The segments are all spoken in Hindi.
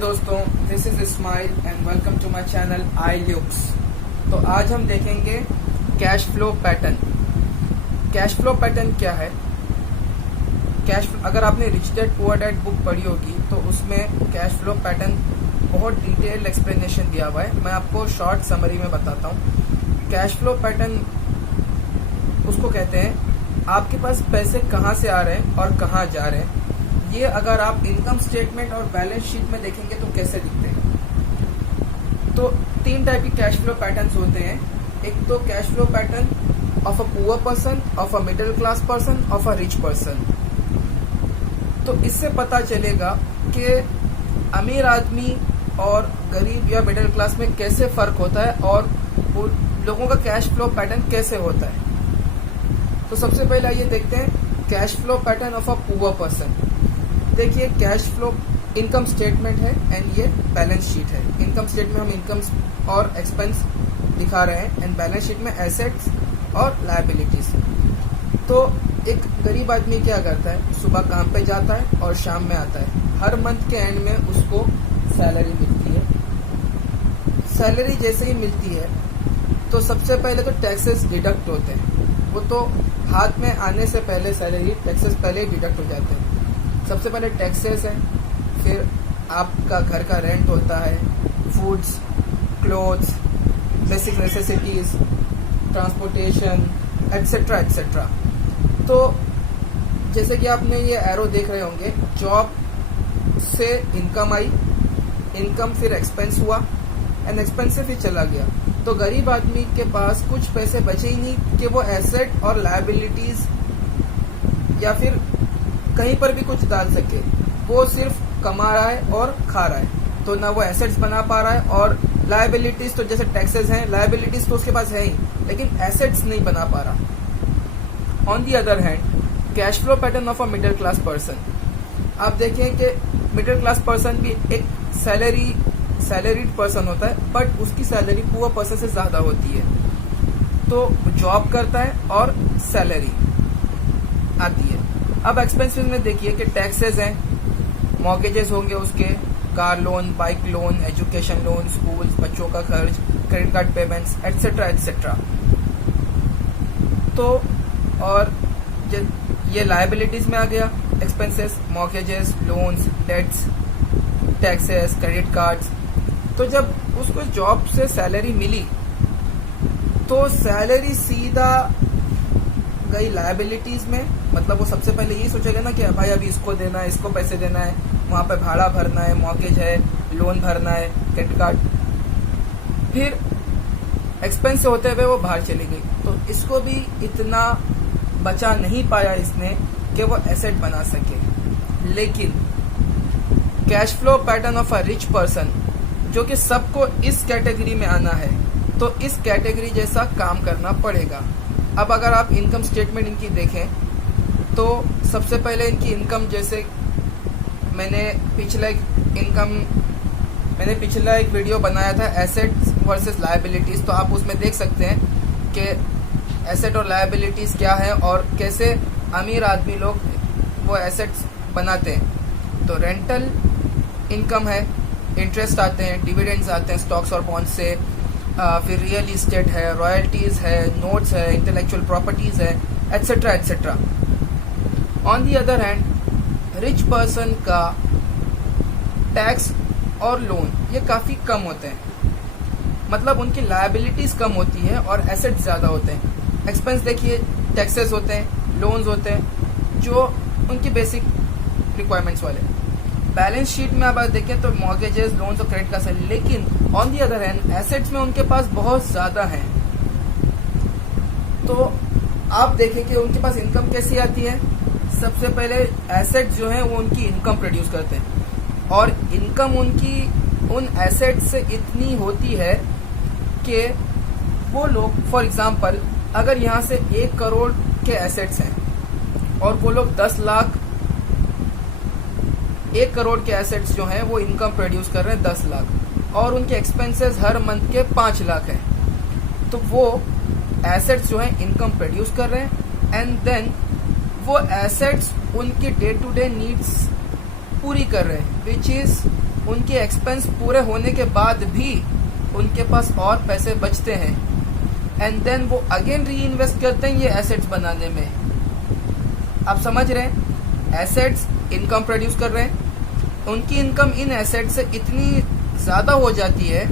दोस्तों, this is Ismail and welcome to my channel I looks. तो आज हम देखेंगे cash flow pattern. Cash flow pattern क्या है? अगर आपने rich dad poor dad book पढ़ी होगी तो उसमें कैश फ्लो पैटर्न बहुत डिटेल्ड एक्सप्लेनेशन दिया हुआ है। मैं आपको शॉर्ट समरी में बताता हूँ। कैश फ्लो पैटर्न उसको कहते हैं आपके पास पैसे कहाँ से आ रहे हैं और कहाँ जा रहे हैं। ये अगर आप इनकम स्टेटमेंट और बैलेंस शीट में देखेंगे तो कैसे दिखते हैं। तो तीन टाइप की कैश फ्लो पैटर्न्स होते हैं। एक तो cash flow pattern of a poor person, of a middle class person, of a rich person. तो इससे पता चलेगा कि अमीर आदमी और गरीब या मिडिल क्लास में कैसे फर्क होता है और लोगों का कैश फ्लो पैटर्न कैसे होता है। तो सबसे पहले ये देखते हैं cash flow pattern of a poor person. देखिए, कैश फ्लो इनकम स्टेटमेंट है एंड ये बैलेंस शीट है। इनकम स्टेटमेंट हम इनकम और एक्सपेंस दिखा रहे हैं एंड बैलेंस शीट में एसेट्स और लायबिलिटीज। तो एक गरीब आदमी क्या करता है, सुबह काम पे जाता है और शाम में आता है। हर मंथ के एंड में उसको सैलरी मिलती है। सैलरी जैसे ही मिलती है तो सबसे पहले तो टैक्सेस डिडक्ट होते हैं। वो तो हाथ में आने से पहले सैलरी टैक्सेस पहले ही डिडक्ट हो जाते हैं। सबसे पहले टैक्सेस है, फिर आपका घर का रेंट होता है, foods, clothes, basic necessities, transportation, etcetera etcetera. तो जैसे कि आपने ये एरो देख रहे होंगे, जॉब से इनकम आई, इनकम फिर एक्सपेंस हुआ एंड एक्सपेंस से फिर चला गया। तो गरीब आदमी के पास कुछ पैसे बचे ही नहीं कि वो एसेट और लायबिलिटीज या फिर कहीं पर भी कुछ डाल सके। वो सिर्फ कमा रहा है और खा रहा है। तो ना वो एसेट्स बना पा रहा है और लायबिलिटीज तो जैसे टैक्सेस हैं, लायबिलिटीज तो उसके पास है ही, लेकिन एसेट्स नहीं बना पा रहा। On the other hand, cash flow pattern of a middle class person. आप देखें कि मिडिल क्लास पर्सन भी एक सैलरीड पर्सन होता है, बट उसकी सैलरी पुअर पर्सन से ज्यादा होती है। तो जॉब करता है और सैलरी आती है। अब एक्सपेंसेस में देखिए कि टैक्सेस हैं, मॉर्गेजेस होंगे उसके, car loan, bike loan, education loan, school, बच्चों का खर्च, credit card payments, etcetera etcetera. तो और ये लायबिलिटीज में आ गया, expenses, mortgages, loans, debts, taxes, credit cards. तो जब उसको जॉब से सैलरी मिली तो सैलरी सीधा गई लायबिलिटीज में। मतलब वो सबसे पहले यही सोचेगा ना कि भाई अभी इसको देना है, इसको पैसे देना है, वहां पे भाड़ा भरना है, मॉर्गेज है, लोन भरना है, क्रेडिट कार्ड। फिर एक्सपेंस से होते हुए वो बाहर चली गई। तो इसको भी इतना बचा नहीं पाया इसने कि वो एसेट बना सके। लेकिन cash flow pattern of a rich person, जो कि सबको इस कैटेगरी में आना है, तो इस कैटेगरी जैसा काम करना पड़ेगा। अब अगर आप इनकम स्टेटमेंट इनकी देखें तो सबसे पहले इनकी इनकम, जैसे मैंने पिछला एक वीडियो बनाया था एसेट्स वर्सेस लायबिलिटीज। तो आप उसमें देख सकते हैं कि एसेट और लायबिलिटीज क्या है और कैसे अमीर आदमी लोग वो एसेट्स बनाते हैं। तो रेंटल इनकम है, इंटरेस्ट आते हैं, डिविडेंड्स आते हैं स्टॉक्स और बॉन्ड्स से, फिर रियल इस्टेट है, रॉयल्टीज है, नोट्स है, इंटेलेक्चुअल प्रॉपर्टीज है, etcetera etcetera. On the other hand, rich person का टैक्स और लोन ये काफी कम होते हैं। मतलब उनकी लायबिलिटीज कम होती है और एसेट्स ज्यादा होते हैं। एक्सपेंस देखिए, टैक्सेस होते हैं, लोन्स होते हैं, जो उनकी बेसिक रिक्वायरमेंट्स वाले। बैलेंस शीट में आप देखें तो मॉर्गेजेस, लोन्स और क्रेडिट कार्ड्स है। लेकिन on the other hand assets में उनके पास बहुत ज्यादा है। तो आप देखें कि उनके पास इनकम कैसी आती है। सबसे पहले एसेट्स जो हैं वो उनकी इनकम प्रोड्यूस करते हैं और इनकम उनकी उन एसेट्स से इतनी होती है कि वो लोग, फॉर एग्जांपल, अगर यहाँ से 1 करोड़ के एसेट्स हैं और वो लोग 10 लाख, 1 करोड़ के एसेट्स जो हैं वो इनकम प्रोड्यूस कर रहे हैं 10 लाख और उनके एक्सपेंसेस हर मंथ के 5 लाख हैं। तो वो एसेट्स जो हैं इनकम प्रोड्यूस कर रहे हैं एंड देन वो एसेट्स उनके डे टू डे नीड्स पूरी कर रहे हैं, विच इज उनके एक्सपेंस पूरे होने के बाद भी उनके पास और पैसे बचते हैं, एंड देन वो अगेन री इन्वेस्ट करते हैं ये एसेट्स बनाने में। आप समझ रहे हैं, एसेट्स इनकम प्रोड्यूस कर रहे हैं, उनकी इनकम इन एसेट्स से इतनी ज़्यादा हो जाती है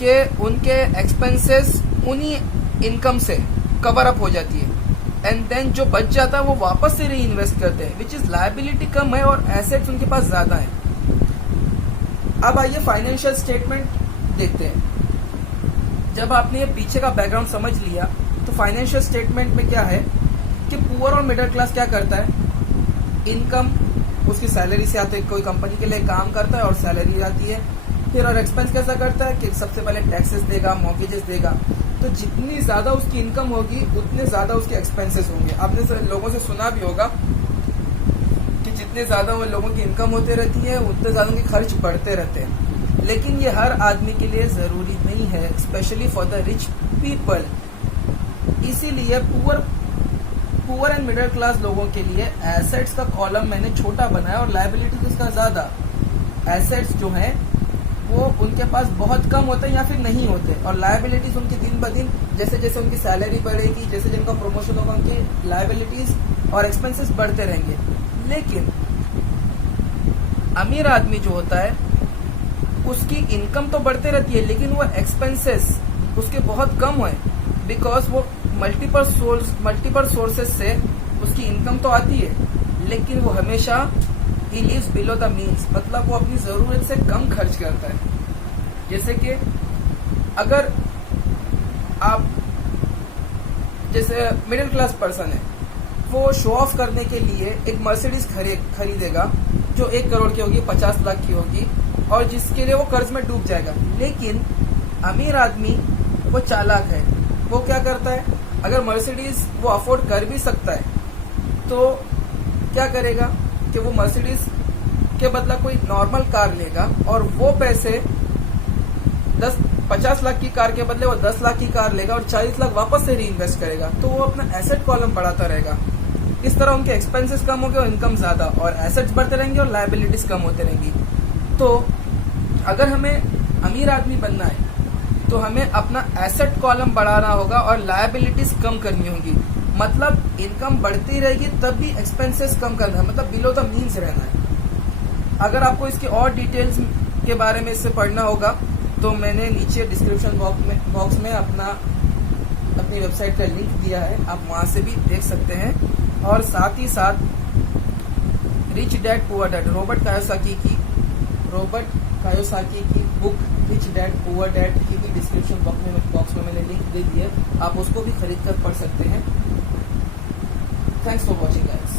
कि उनके एक्सपेंसेस उन्हीं इनकम से कवर अप हो जाती है, एंड देन जो बच जाता है वो वापस से री इन्वेस्ट करते हैं, विच इज़ लायबिलिटी कम है और एसेट्स उनके पास ज़्यादा है। अब आइए फाइनेंशियल स्टेटमेंट देखते हैं। जब आपने ये पीछे का बैकग्राउंड समझ लिया तो फाइनेंशियल स्टेटमेंट में क्या है कि पुअर और मिडिल क्लास क्या करता है, इनकम उसकी सैलरी से आती है, कोई कंपनी के लिए काम करता है और सैलरी आती है, फिर और एक्सपेंस कैसा करता है कि सबसे पहले टैक्सेस देगा, मॉर्गेजेस देगा। तो जितनी ज्यादा उसकी इनकम होगी उतने ज्यादा उसके एक्सपेंसेस होंगे। आपने लोगों से सुना भी होगा कि जितने ज्यादा वो लोगों की इनकम होते रहती है उतने ज्यादा उनके खर्च बढ़ते रहते हैं, लेकिन ये हर आदमी के लिए जरूरी नहीं है, specially for the rich people. इसीलिए पुअर एंड मिडिल क्लास लोगों के लिए एसेट्स का कॉलम मैंने छोटा बनाया और लायबिलिटीज उसका ज्यादा। एसेट्स जो है वो उनके पास बहुत कम होते हैं या फिर नहीं होते, और लायबिलिटीज उनकी दिन ब दिन जैसे जैसे उनकी सैलरी बढ़ेगी, जैसे जिनका प्रमोशन होगा, उनकी लायबिलिटीज और एक्सपेंसेस बढ़ते रहेंगे। लेकिन अमीर आदमी जो होता है उसकी इनकम तो बढ़ते रहती है, लेकिन वो एक्सपेंसेस उसके बहुत कम है, बिकॉज वो मल्टीपल सोर्सेस से उसकी इनकम तो आती है, लेकिन वो हमेशा ही लिव्स बिलो द मीन्स, मतलब वो अपनी जरूरत से कम खर्च करता है। जैसे कि अगर आप जैसे मिडिल क्लास पर्सन है, वो शो ऑफ करने के लिए एक मर्सिडीज खरीदेगा जो 1 करोड़ की होगी, 50 लाख की होगी, और जिसके लिए वो कर्ज में डूब जाएगा। लेकिन अमीर आदमी वो चालाक है, वो क्या करता है, अगर मर्सिडीज वो अफोर्ड कर भी सकता है तो क्या करेगा कि वो मर्सिडीज के बदला कोई नॉर्मल कार लेगा और वो पैसे 50 लाख की कार के बदले वो 10 लाख की कार लेगा और 40 लाख वापस से री इन्वेस्ट करेगा। तो वो अपना एसेट कॉलम बढ़ाता रहेगा। इस तरह उनके एक्सपेंसेस कम होंगे और इनकम ज्यादा, और एसेट्स बढ़ते रहेंगे और लायबिलिटीज कम होते रहेंगी। तो अगर हमें अमीर आदमी बनना है तो हमें अपना एसेट कॉलम बढ़ाना होगा और लायबिलिटीज कम करनी होगी। मतलब इनकम बढ़ती रहेगी तब भी एक्सपेंसेस कम करना है, मतलब बिलो द मीन्स रहना है। अगर आपको इसके और डिटेल्स के बारे में इससे पढ़ना होगा तो मैंने नीचे डिस्क्रिप्शन बॉक्स में अपनी वेबसाइट का लिंक दिया है, आप वहां से भी देख सकते हैं। और साथ ही साथ Rich dad poor Dad Robert Kiyosaki की book Rich dad poor Dad की भी डिस्क्रिप्शन बॉक्स में मैंने लिंक दे दी है, आप उसको भी खरीद कर पढ़ सकते हैं। Thanks for watching guys.